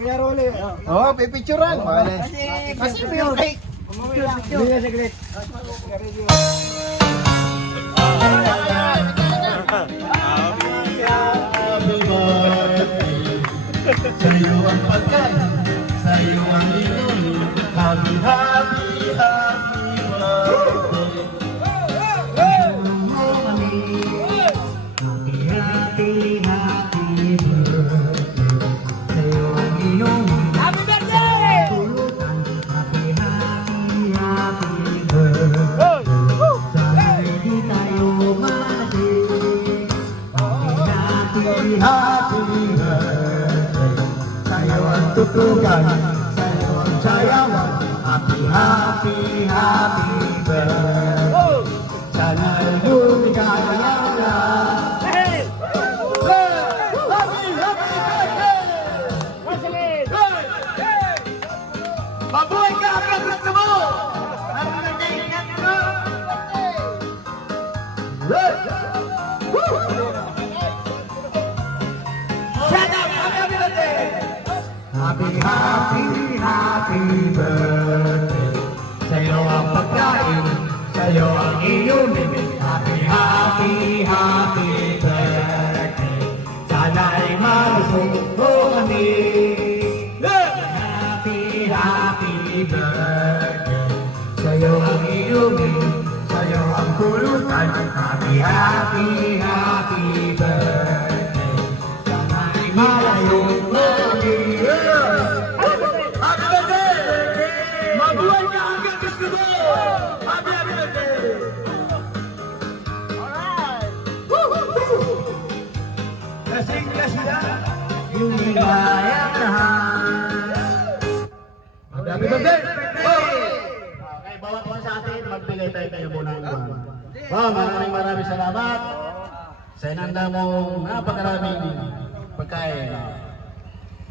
Kuya Rolly. Oo, pipicturan. Kasi may yung cake. Picture, saglit. Sa'yo ang pagkain, sa'yo ang inom. Happy, happy, happy birthday. Happy, happy, happy birthday. Sa'yo ang inom. Happy birthday! Happy, happy, happy birthday. Sana'y di tayo malasing. Happy, happy birthday. Sa'yo ang tutugan, sa'yo ang sayawan. Happy, happy, happy birthday. Sana'y lumigaya na. Hey! Happy, happy birthday! Mabuhay ka hanggang gusto mo! Happy birthday! Happy birthday! Shut up! Happy birthday! Happy, happy, happy birthday. Sa'yo ang pagkain, sa'yo ang inumin. Happy, happy, happy birthday. Sana'y malusog mo kami. Happy, happy birthday. Sa'yo ang inumin, sa'yo ang pulutan. Happy, happy, happy birthday. Sana'y malayo mo kami. Happy birthday! Mabuhay ka hanggang gusto mo! Happy, happy birthday! Lasing ka sila, yung ligayang lahat. Happy birthday! Okay, bawat one sa atin, magbigay tayo muna ng buwan. Maraming salamat sa inanda mong napakaraming pagkain.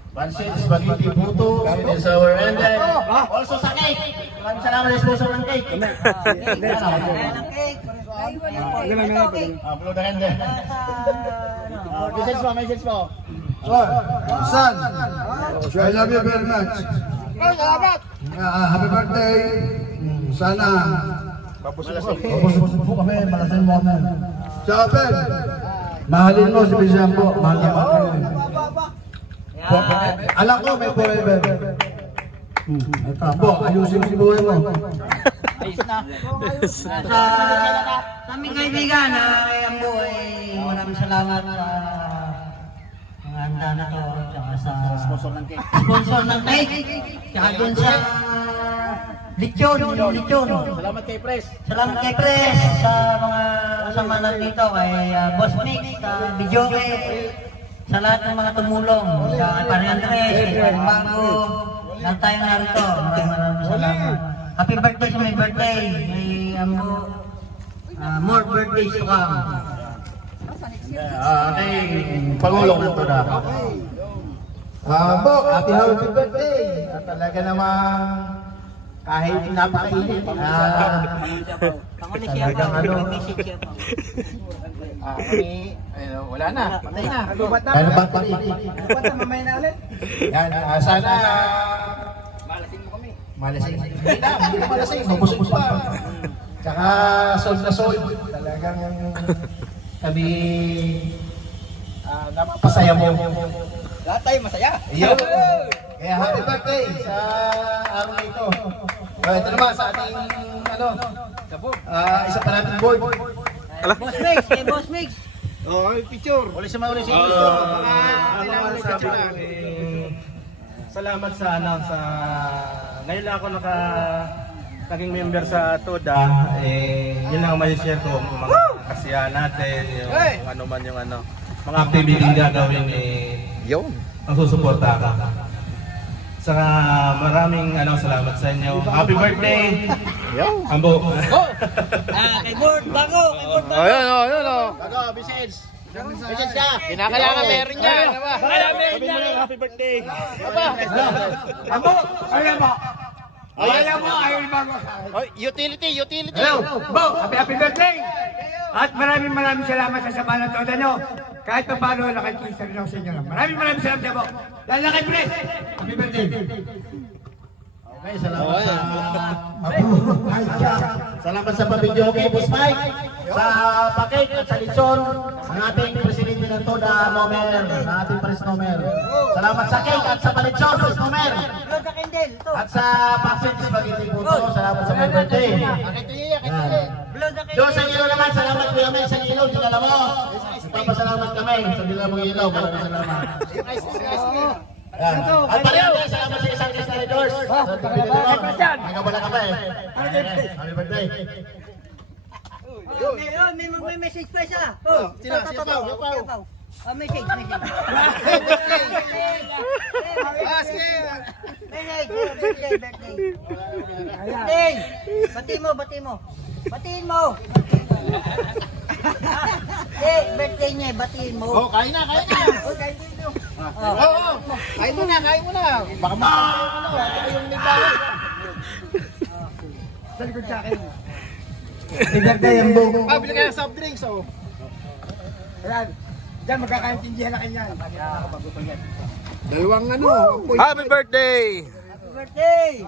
Pansit, spaghetti, puto, and sour, and then also sa cake. Maraming salamat sa sponsor ng cake. Upload na rin din. Message mo. Son, I love you very much. Salamat! Happy birthday. Sana Mapusok po kami, malasin mo kami. Sabi, mahalin mo si Bisampo. Mahal na mahal mo. Alam ko may forever. Ito, po, ayusin si buhay mo. Ayos na. Sa aming kaibigan, kay Ambo, maraming salamat sa mga handa na to, tsaka sa Sponsor ng cake. sponsor ng cake, tsaka dun sa lechon. Salamat kay Pres. Salamat kay Pres, sa mga kasama natin dito, kay Boss Mix, sa Bijoke, sa lahat ng mga tumulong, sa Pare Andres, kay Bago, lahat tayo narito. Maraming salamat. Happy birthday sa may birthday, kay Ambo. More birthdays to come. Ating Pangulong ng Toda. Bok, happy birthday. At talaga namang kahit napakainit. Talagang ano. Wala na. Patay na. Ano ba pati? Dapat na mamaya na ulit. Yan, sana Malasing mo kami. malasing. Hindi na malasing. Mabusog pa. Tsaka sold na sold. Talagang kami napapasaya mo. Lahat tayo masaya. Iyo. Kaya happy birthday sa araw na ito. Ito naman sa ating isa pa nating board. Boss Mix, kay Boss Mix. Picture. Uli sa mga Salamat sa ngayon lang ako naging member sa TODA. Yun lang may share ko mga kasiyahan natin, yung ano man yung mga activity gagawin Yun. ang susuporta ka. Saka maraming salamat sa inyo. Happy birthday! Ambo! Kay Bord Bago, kay Bord Bago. Bago, Bisage. Bisage ka. Kinakailangan meron yan. Happy birthday! Ambo, ayaw mo. Ayaw mo, ayaw mo. Utility. Hello, Bo, happy birthday. At maraming salamat sa sama ng toda nyo. Kahit pa paano nakikisa rin ako sa inyo. Maraming salamat po. Lalo na kay Pres. Happy birthday. Okay, salamat sa pabidyo. Okay, Boss Mike, sa pakik at sa lechon, ang ating presidente ng Toda, Nomer, ang ating Pres Nomer. Salamat sa cake at sa palechon, Pres Nomer. At sa Paxit Spaghetti Puto, salamat sa my birthday. Diyos sa ilaw naman, salamat Kuya Mel sa ilaw, dinala mo. Nagpapasalamat kami sa dila mong ilaw, maraming salamat. At pareho, salamat sa isang Chris Doors. Nagkabala ka pa eh. Happy birthday. May message pa siya. Message. Birthday. Bati mo. Batiin mo. Birthday niya, batiin mo. Oh, kain na. Kain mo na. Baka yung nita. Sa likod sa akin. Happy birthday, Embo. Bili ka ng soft drinks, oh. Ayan. Diyan magkakaintindihan na kanyan. Dalawang Happy birthday! Happy birthday!